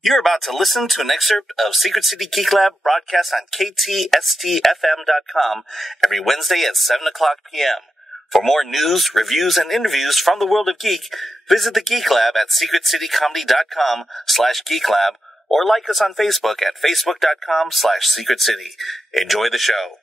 You're about to listen to an excerpt of Secret City Geek Lab broadcast on KTSTFM.com every Wednesday at 7 o'clock p.m. For more news, reviews, and interviews from the world of geek, visit the Geek Lab at secretcitycomedy.com/geeklab or like us on Facebook at facebook.com/secretcity. Enjoy the show.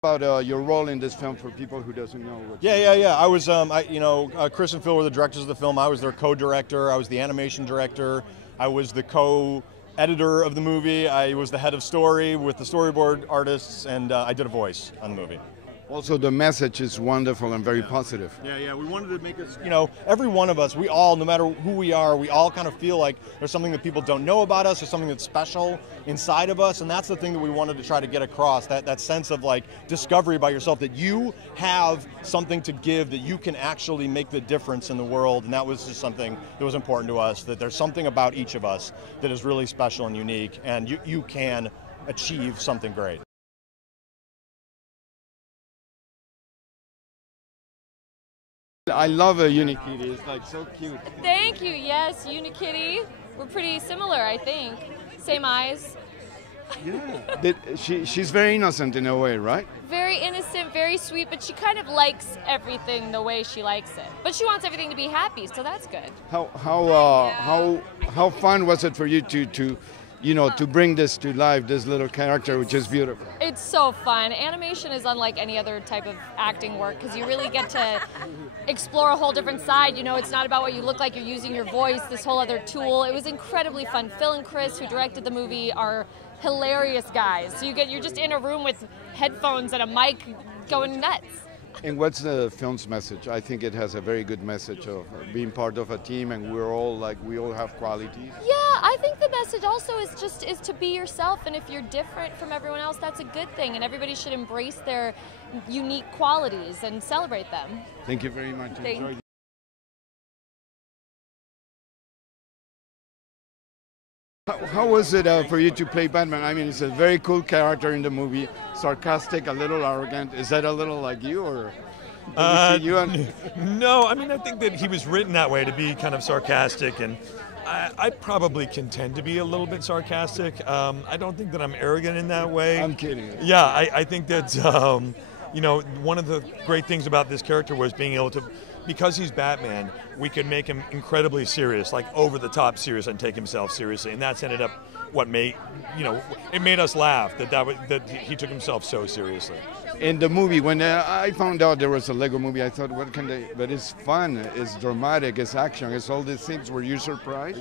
About your role in this film for people who doesn't know what Yeah. I was, Chris and Phil were the directors of the film. I was their co-director. I was the animation director. I was the co-editor of the movie. I was the head of story with the storyboard artists, and I did a voice on the movie. Also, the message is wonderful and very positive. Yeah. We wanted to make us, every one of us, we all, no matter who we are, we all kind of feel like there's something that people don't know about us, or something that's special inside of us, and that's the thing that we wanted to try to get across, that sense of like discovery by yourself, that you have something to give, that you can actually make the difference in the world, and that was just something that was important to us, that there's something about each of us that is really special and unique, and you can achieve something great. I love Unikitty. It's like so cute. Thank you. Yes, Unikitty. We're pretty similar, I think. Same eyes. Yeah. She's very innocent in a way, right? Very innocent, very sweet, but she kind of likes everything the way she likes it. But she wants everything to be happy, so that's good. How fun was it for you to bring this to life, this little character, which is beautiful? It's so fun. Animation is unlike any other type of acting work because you really get to explore a whole different side. It's not about what you look like, you're using your voice, this whole other tool. It was incredibly fun. Phil and Chris, who directed the movie, are hilarious guys. So you're just in a room with headphones and a mic going nuts. And what's the film's message? I think it has a very good message of being part of a team, and we all have qualities. Yeah, I think the message also is to be yourself, and if you're different from everyone else, that's a good thing, and everybody should embrace their unique qualities and celebrate them. Thank you very much. Enjoy. How was it for you to play Batman? I mean, it's a very cool character in the movie, sarcastic, a little arrogant. Is that a little like you, or? No, I mean, I think that he was written that way to be kind of sarcastic, and I probably can tend to be a little bit sarcastic. I don't think that I'm arrogant in that way. I'm kidding. Yeah, I think that, one of the great things about this character was being able to, because he's Batman, we could make him incredibly serious, like over-the-top serious, and take himself seriously. And that's ended up what made, it made us laugh that he took himself so seriously. In the movie, when I found out there was a Lego movie, I thought, what can they? But it's fun, it's dramatic, it's action, it's all these things. Were you surprised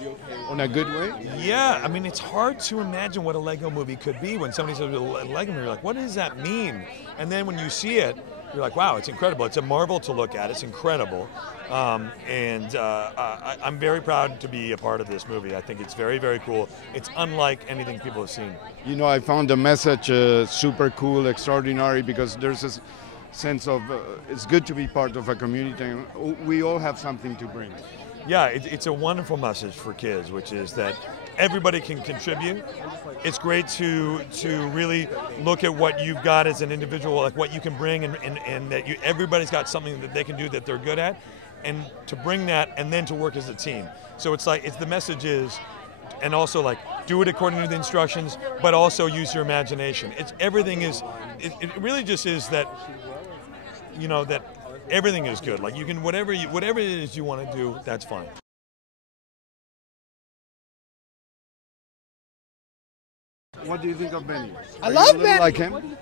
in a good way? Yeah, I mean, it's hard to imagine what a Lego movie could be. When somebody says a Lego movie, you're like, what does that mean? And then when you see it, you're like, wow, it's incredible. It's a marvel to look at. It's incredible. I'm very proud to be a part of this movie. I think it's very, very cool. It's unlike anything people have seen. I found the message super cool, extraordinary, because there's this sense of it's good to be part of a community, and we all have something to bring. Yeah, it's a wonderful message for kids, which is that everybody can contribute. It's great to really look at what you've got as an individual, like what you can bring, and that everybody's got something that they can do that they're good at, and to bring that and then to work as a team. So it's the message is, and also like do it according to the instructions, but also use your imagination. It really just is that, that everything is good. Like you can, whatever it is you want to do, that's fine. What do you think of Benny? I love Benny. Like him?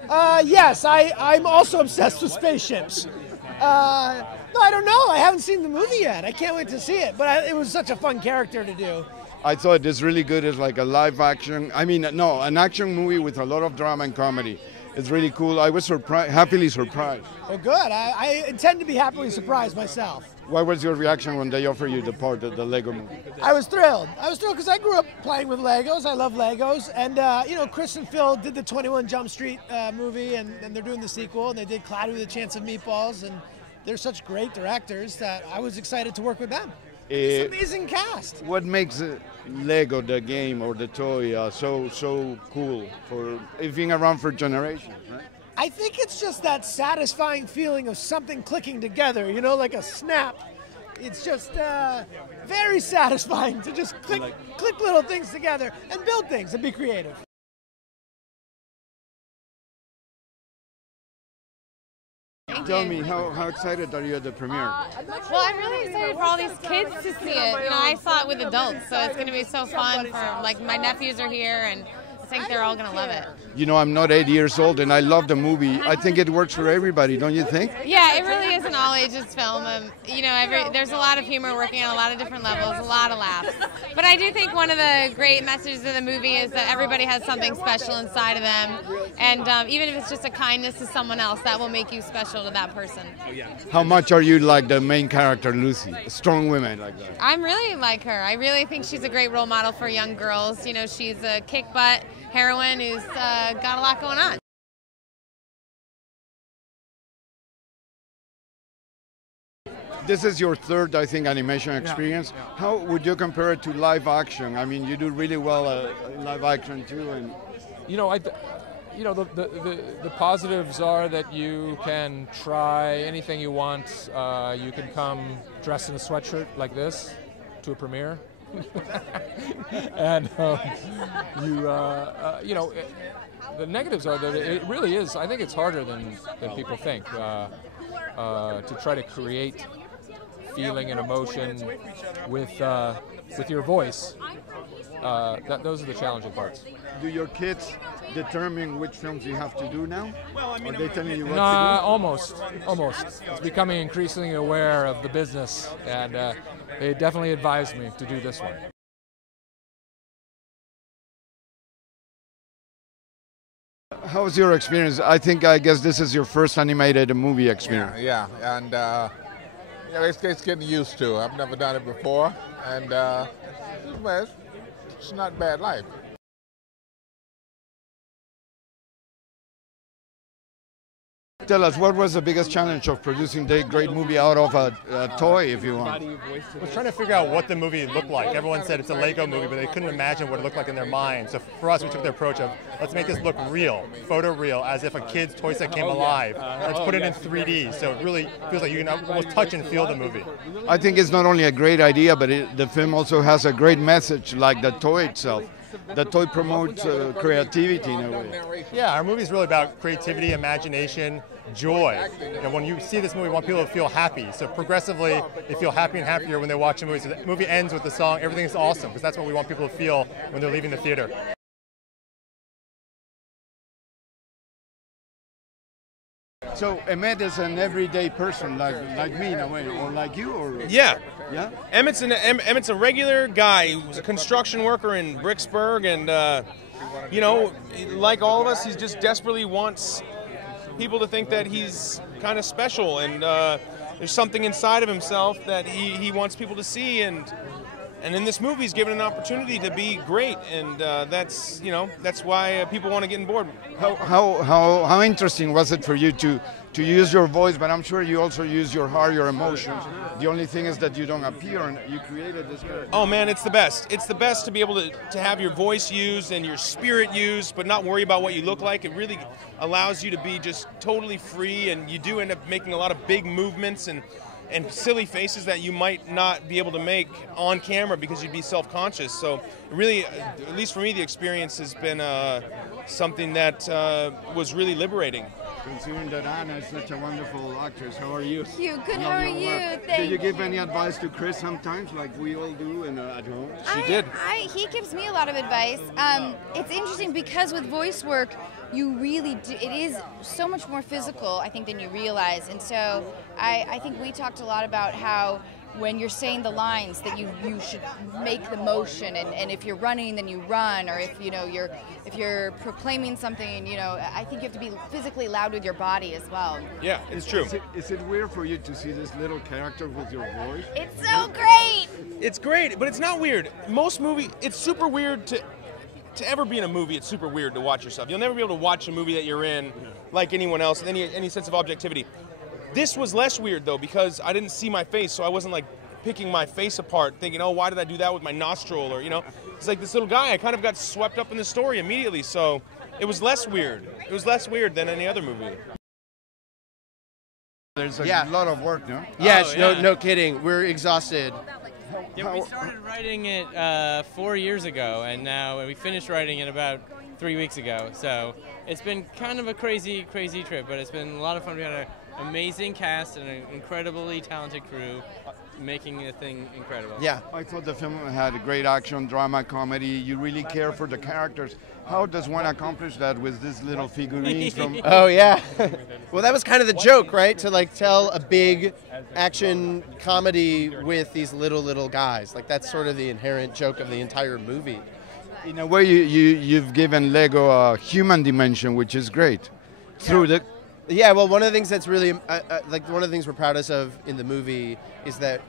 Yes, I'm also obsessed with spaceships. No, I don't know. I haven't seen the movie yet. I can't wait to see it. But it was such a fun character to do. I thought it's really good. It's like a live action. An action movie with a lot of drama and comedy. It's really cool. I was happily surprised. Well, good. I intend to be happily surprised myself. What was your reaction when they offered you the part of the Lego movie? I was thrilled. because I grew up playing with Legos. I love Legos. And, Chris and Phil did the 21 Jump Street movie, and they're doing the sequel, and they did Cloudy with a Chance of Meatballs, and they're such great directors that I was excited to work with them. It's an amazing cast. What makes Lego, the game or the toy, so cool for it's been around for generations, right? I think it's just that satisfying feeling of something clicking together, like a snap. It's just very satisfying to just click little things together and build things and be creative. Tell me, how excited are you at the premiere? Well, I'm really excited for all these kids to see it. You know, I saw it with adults, so it's going to be so fun for, like, my nephews are here, and I think they're all going to love it. You know, I'm not 8 years old, and I love the movie. I think it works for everybody, don't you think? Yeah, it really is an all-ages film. You know, there's a lot of humor working on a lot of different levels, a lot of laughs. But I do think one of the great messages of the movie is that everybody has something special inside of them. And even if it's just a kindness to someone else, that will make you special to that person. How much are you like the main character, Lucy? A strong woman like that. I'm really like her. I really think she's a great role model for young girls. You know, she's a kick-butt heroine who's got a lot going on. This is your third, I think, animation experience. Yeah. How would you compare it to live action? I mean, you do really well in live action too. And You know, the positives are that you can try anything you want. You can come dressed in a sweatshirt like this to a premiere. And you know, the negatives are that it really is. I think it's harder than people think to try to create feeling and emotion with your voice. Those are the challenging parts. do your kids determine which films you have to do now? Or they telling you what Almost. It's becoming increasingly aware of the business, and they definitely advised me to do this one. How was your experience? I guess this is your first animated movie experience. Yeah, and it's getting used to. I've never done it before, and it's not a bad life. Tell us, what was the biggest challenge of producing the great movie out of a toy, if you want? I was trying to figure out what the movie looked like. Everyone said it's a Lego movie, but they couldn't imagine what it looked like in their mind. So for us, we took the approach of, let's make this look real, photo real, as if a kid's toy set came alive. Let's put it in 3D, so it really feels like you can almost touch and feel the movie. I think it's not only a great idea, but the film also has a great message, like the toy itself. The toy promotes creativity in a way. Yeah, our movie is really about creativity, imagination, joy. You know, when you see this movie, we want people to feel happy. So progressively, they feel happy and happier when they watch the movie. So the movie ends with the song, "Everything's Awesome," because that's what we want people to feel when they're leaving the theater. So Emmet is an everyday person, like me in a way, or like you, or yeah. Yeah. Emmet's a regular guy. He was a construction worker in Bricksburg, and you know, like all of us, he just desperately wants people to think that he's kind of special, and there's something inside of himself that he wants people to see, and in this movie, he's given an opportunity to be great, and that's why people want to get on board. How interesting was it for you to use your voice, but I'm sure you also use your heart, your emotions. The only thing is that you don't appear, and you created this character. Oh man, it's the best. It's the best to be able to have your voice used and your spirit used, but not worry about what you look like. It really allows you to be just totally free, and you do end up making a lot of big movements and silly faces that you might not be able to make on camera because you'd be self-conscious. So really, at least for me, the experience has been something that was really liberating. Considering that Anna is such a wonderful actress, how are you? Cute. Good. How are you? Do you give any advice to Chris sometimes, like we all do at home? She did. He gives me a lot of advice. It's interesting because with voice work, you really do. It is so much more physical, I think, than you realize. And so I think we talked a lot about how when you're saying the lines that you should make the motion, and if you're running, then you run, or if you're proclaiming something, I think you have to be physically loud with your body as well. Yeah, it's true. Is it weird for you to see this little character with your voice? It's so great. It's great, but it's not weird. Most movies, it's super weird to ever be in a movie. It's super weird to watch yourself. You'll never be able to watch a movie that you're in like anyone else with any sense of objectivity. This was less weird, though, because I didn't see my face, so I wasn't, like, picking my face apart, thinking, oh, why did I do that with my nostril, or, It's like this little guy, I kind of got swept up in the story immediately, so it was less weird. It was less weird than any other movie. There's a Yeah. lot of work, no? Yes, Oh, yeah. no kidding. We're exhausted. Yeah, we started writing it 4 years ago, and now we finished writing it about 3 weeks ago. So it's been kind of a crazy trip, but it's been a lot of fun. We had an amazing cast and an incredibly talented crew making the thing incredible. Yeah. I thought the film had a great action, drama, comedy. You really care for the characters. How does one accomplish that with these little figurines from... Oh, yeah. Well, that was kind of the joke, right? To like tell a big action comedy with these little guys. Like that's sort of the inherent joke of the entire movie. In a way, you've given Lego a human dimension, which is great. Through the... Yeah, well, one of the things that's really like one of the things we're proudest of in the movie is that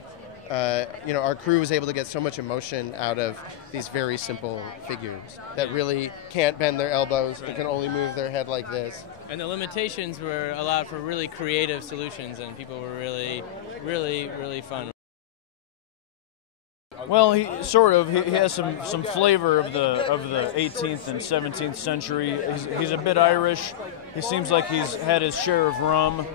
our crew was able to get so much emotion out of these very simple figures that really can't bend their elbows and can only move their head like this. And the limitations were allowed for really creative solutions, and people were really fun. Well, he has some flavor of the 18th and 17th century. He's a bit Irish. He seems like he's had his share of rum,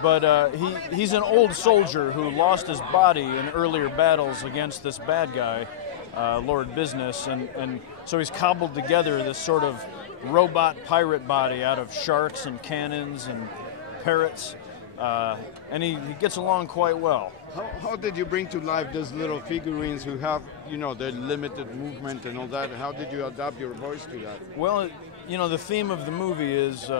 but he's an old soldier who lost his body in earlier battles against this bad guy, Lord Business, and so he's cobbled together this sort of robot pirate body out of sharks and cannons and parrots, and he gets along quite well. How did you bring to life those little figurines who have, their limited movement and all that? How did you adapt your voice to that? Well, the theme of the movie is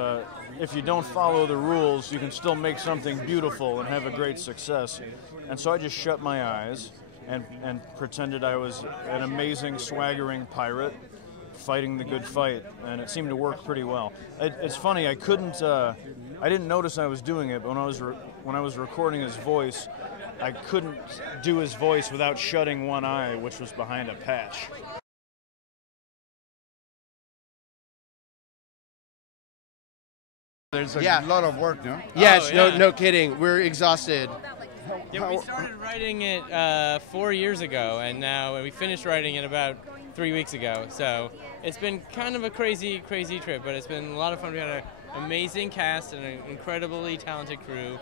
if you don't follow the rules, you can still make something beautiful and have a great success. And so I just shut my eyes and pretended I was an amazing, swaggering pirate fighting the good fight, and it seemed to work pretty well. It's funny, I didn't notice I was doing it, but when I was recording his voice, I couldn't do his voice without shutting one eye, which was behind a patch. There's a Yeah. lot of work, no? Yes, Oh, yeah. no kidding. We're exhausted. Yeah, we started writing it 4 years ago, and now we finished writing it about 3 weeks ago. So it's been kind of a crazy trip, but it's been a lot of fun. We had an amazing cast and an incredibly talented crew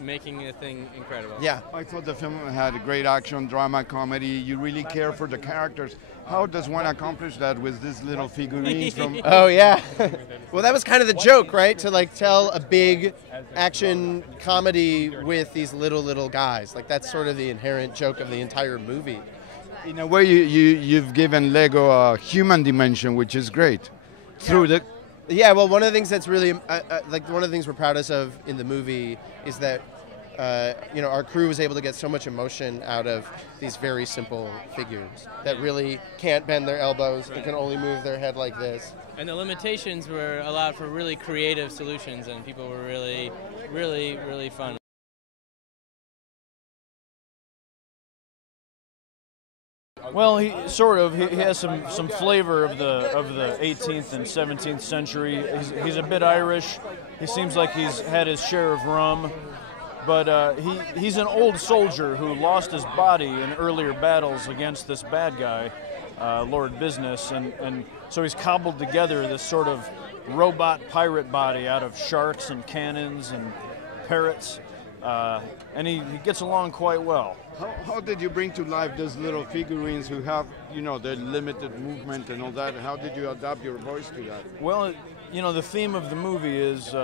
making the thing incredible. Yeah. I thought the film had a great action, drama, comedy. You really care for the characters. How does one accomplish that with these little figurines from... Oh, yeah. Well, that was kind of the joke, right? To like tell a big action comedy with these little guys. Like that's sort of the inherent joke of the entire movie. In a way, you've given Lego a human dimension, which is great. Through the... Yeah, well, one of the things that's really like one of the things we're proudest of in the movie is that our crew was able to get so much emotion out of these very simple figures that really can't bend their elbows and can only move their head like this. And the limitations were allowed for really creative solutions, and people were really fun. Well, he has some flavor of the 18th and 17th century. He's a bit Irish. He seems like he's had his share of rum, but he's an old soldier who lost his body in earlier battles against this bad guy, Lord Business, and so he's cobbled together this sort of robot pirate body out of sharks and cannons and parrots, and he gets along quite well. How did you bring to life those little figurines who have, their limited movement and all that? How did you adapt your voice to that? Well, the theme of the movie is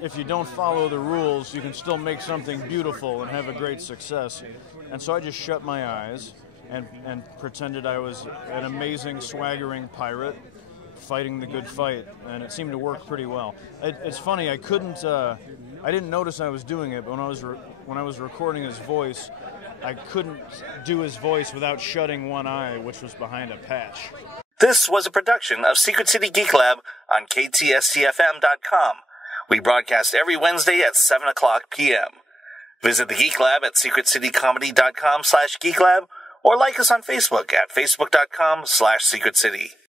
if you don't follow the rules, you can still make something beautiful and have a great success. And so I just shut my eyes and pretended I was an amazing, swaggering pirate fighting the good fight, and it seemed to work pretty well. It's funny, I didn't notice I was doing it, but when I was recording his voice, I couldn't do his voice without shutting one eye, which was behind a patch. This was a production of Secret City Geek Lab on KTSTFM.com. We broadcast every Wednesday at 7 o'clock p.m. Visit the Geek Lab at secretcitycomedy.com/geeklab or like us on Facebook at facebook.com/secretcity.